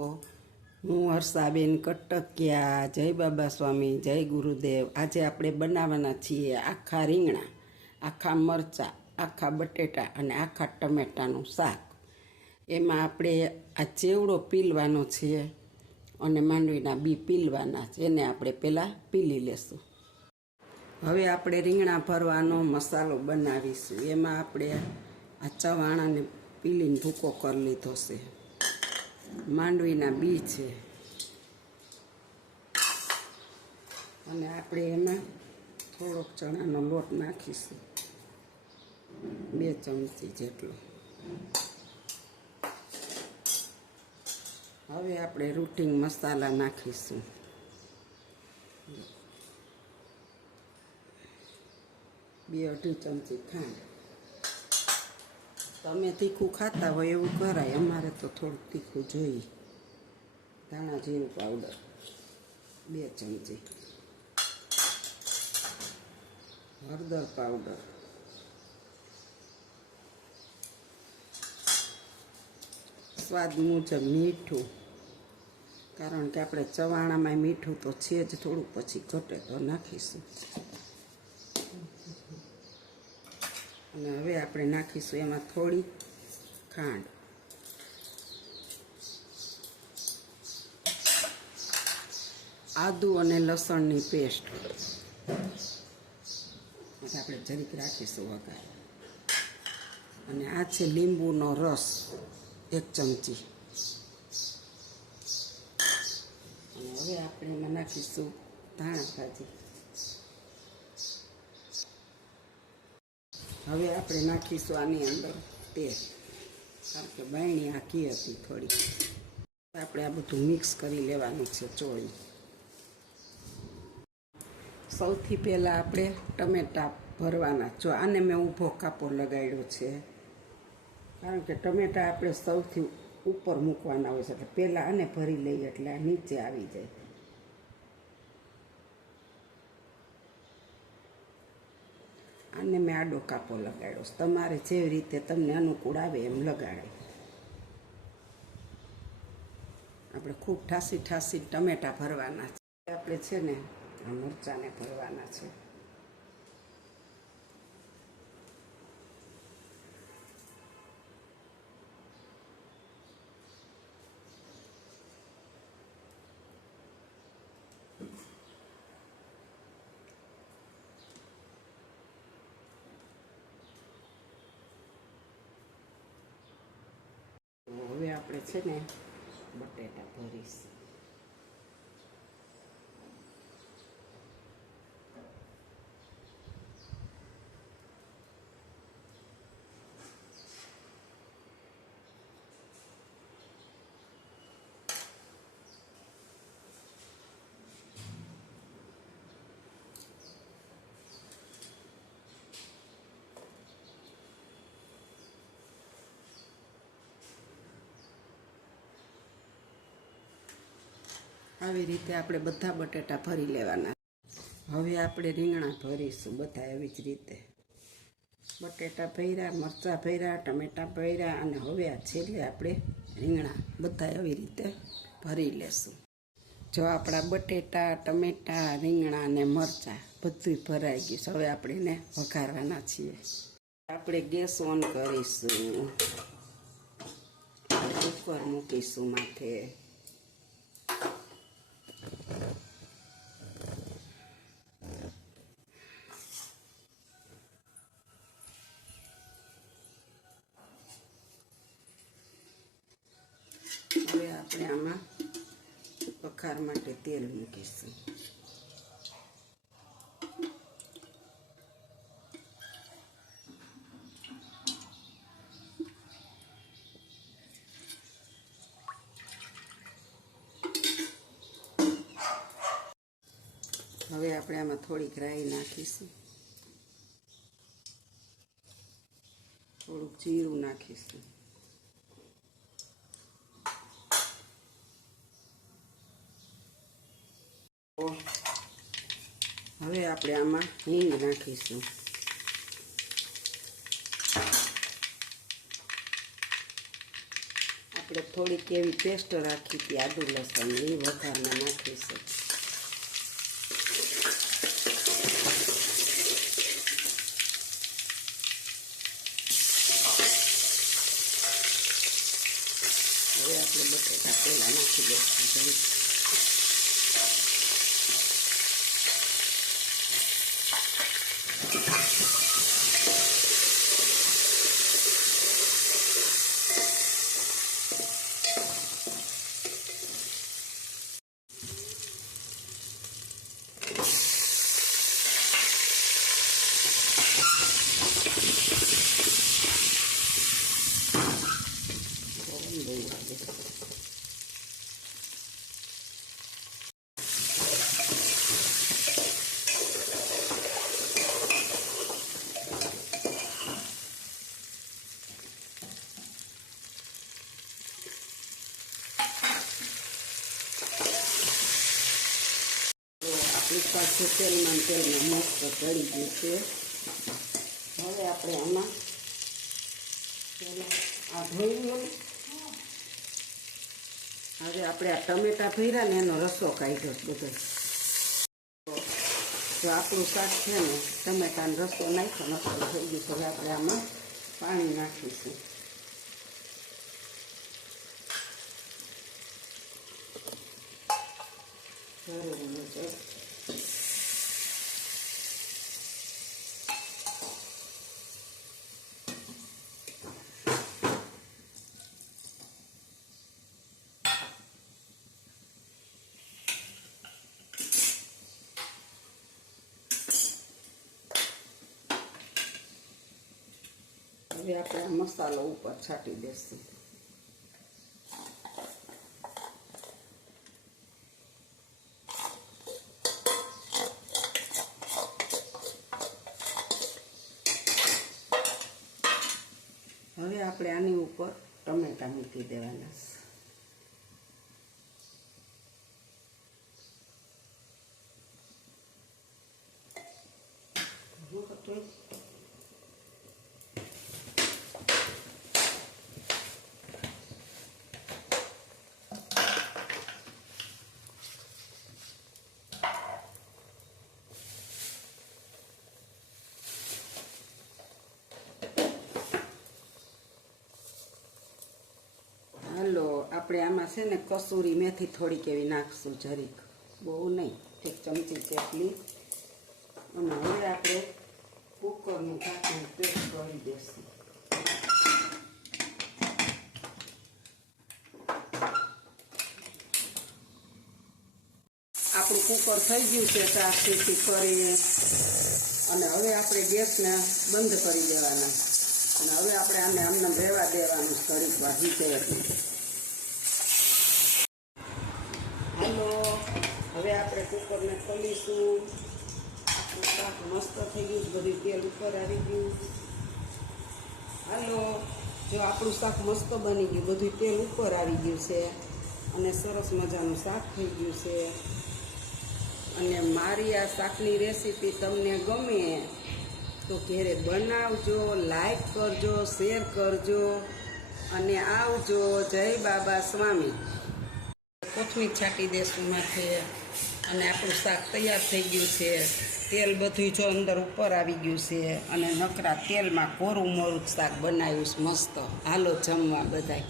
હું હર્ષાબેન કટકિયા, જય બાબા સ્વામી, જય ગુરુદેવ। આજે આપણે બનાવવાના છીએ આખા રીંગણા, આખા મરચાં, આખા બટેટા અને આખા ટમેટાનું શાક। એમાં આપણે આ ચેવડો પીલવાનો છે અને માંડવીના બી પીલવાના છે, એને આપણે પહેલાં પીલી લેશું। હવે આપણે રીંગણા ભરવાનો મસાલો બનાવીશું। એમાં આપણે આ ચવાણાને પીલીને ભૂકો કરી લીધો છે, માંડવીના બી છે અને આપણે એમાં થોડોક ચણાનો લોટ નાખીશું, 2 ચમચી જેટલો। હવે આપણે રૂટિંગ મસાલા નાખીશું, 2 અઢી ચમચી ખાંડ। તમે તીખું ખાતા હોય એવું કરાય, અમારે તો થોડુંક તીખું જોઈએ। ધાણા જીરું પાવડર 2 ચમચી, હળદર પાવડર, સ્વાદ મુજબ મીઠું, કારણ કે આપણે ચવાણામાં મીઠું તો છે જ થોડું, પછી ઘટે તો નાખીશું। અને હવે આપણે નાખીશું એમાં થોડી ખાંડ, આદુ અને લસણની પેસ્ટ, આપણે જરીક રાખીશું વઘાર। અને આ છે લીંબુનો રસ 1 ચમચી। અને હવે આપણે એમાં નાખીશું ધાણા ભાજી। હવે આપણે નાખીશું આની અંદર તેલ, કારણ કે બાયણી આખી હતી થોડી। આપણે આ બધું મિક્સ કરી લેવાનું છે ચોળી। સૌથી પહેલાં આપણે ટમેટાં ભરવાના। જો આને મેં ઊભો કાપો લગાડ્યો છે, કારણ કે ટમેટાં આપણે સૌથી ઉપર મૂકવાના હોય છે, એટલે પહેલાં આને ભરી લઈએ એટલે આ નીચે આવી જાય। આને મેં આડો કાપો લગાડ્યો છે, તમારે જેવી રીતે તમને અનુકૂળ આવે એમ લગાડે। આપણે ખૂબ ઠાસી ટમેટાં ભરવાના છે। આપણે છે ને આ મરચાંને ભરવાના છે। હવે આપણે છે ને બટેટા ભરીશું। આવી રીતે આપણે બધા બટેટા ભરી લેવાના। હવે આપણે રીંગણા ભરીશું બધા એવી જ રીતે। બટેટા ભર્યા, મરચાં ભર્યા, ટમેટાં ભર્યા અને હવે આ છેલ્લે આપણે રીંગણા બધા એવી રીતે ભરી લેશું। જો આપણા બટેટા, ટમેટાં, રીંગણા અને મરચાં બધું ભરાઈ ગયું છે। હવે આપણે એને વઘારવાના છીએ। આપણે ગેસ ઓન કરીશું, કુકર મૂકીશું માથે। હવે આપણે આમાં વઘાર માટે તેલ મૂકીશું। હવે આપણે આમાં થોડીક રાઈ નાખીશું, થોડુંક જીરું નાખીશું, હવે આપણે આમાં હિંગ નાખીશું। આપણે થોડીક એવી પેસ્ટ રાખી હતી આદુ લસણ એ વઘારમાં નાખીશું. હવે આપણે બટેટા પહેલાં નાખી દઈશું. આપણી પાસે તેલમાં મસ્ત ચડી ગયું છે. હવે આપણે આમાં આ ધોઈ હવે આપણે આ ટમેટા ભર્યા ને એનો રસો કાઢ્યો બધો. જો આપણું શાક છે ને ટમેટાનો રસો નાખ્યો મસાલો થઈ ગયું. હવે આપણે આમાં પાણી નાખીશું. હવે આપણે આ મસાલો ઉપર છાંટી દઈશું. હવે આપણે આની ઉપર ટમેટા મૂકી દેવાના. હાલો આપણે આમાં છે ને કસૂરી મેથી થોડીક એવી નાખશું, જરીક, બહુ નહીં, એક ચમચી જેટલી. અને હવે આપણે કુકરનું ઢાંકણ પેક કરી દઈશું. આપણું કુકર થઈ ગયું છે 4 સીટી કરી. અને હવે આપણે ગેસને બંધ કરી દેવાના. અને હવે આપણે આને આમને રહેવા દેવાનું ઘડીક વાર હીચે એટલું. હાલો હવે આપણે કુકરને ખોલીશું. આપણું શાક મસ્ત થઈ ગયું, બધું તેલ ઉપર આવી ગયું. હાલો જો આપણું શાક મસ્ત બની ગયું, બધું તેલ ઉપર આવી ગયું છે અને સરસ મજાનું શાક થઈ ગયું છે. અને મારી આ શાકની રેસીપી તમને ગમે તો ઘરે બનાવજો, લાઈક કરજો, શેર કરજો અને આવજો. જય બાબા સ્વામી. કોથમીર છાંટી દેશું માથે અને આપણું શાક તૈયાર થઈ ગયું છે. તેલ બધું જો અંદર ઉપર આવી ગયું છે અને નકરા તેલમાં કોરું મોરું શાક બનાવ્યું મસ્ત. હાલો જમવા બધાય.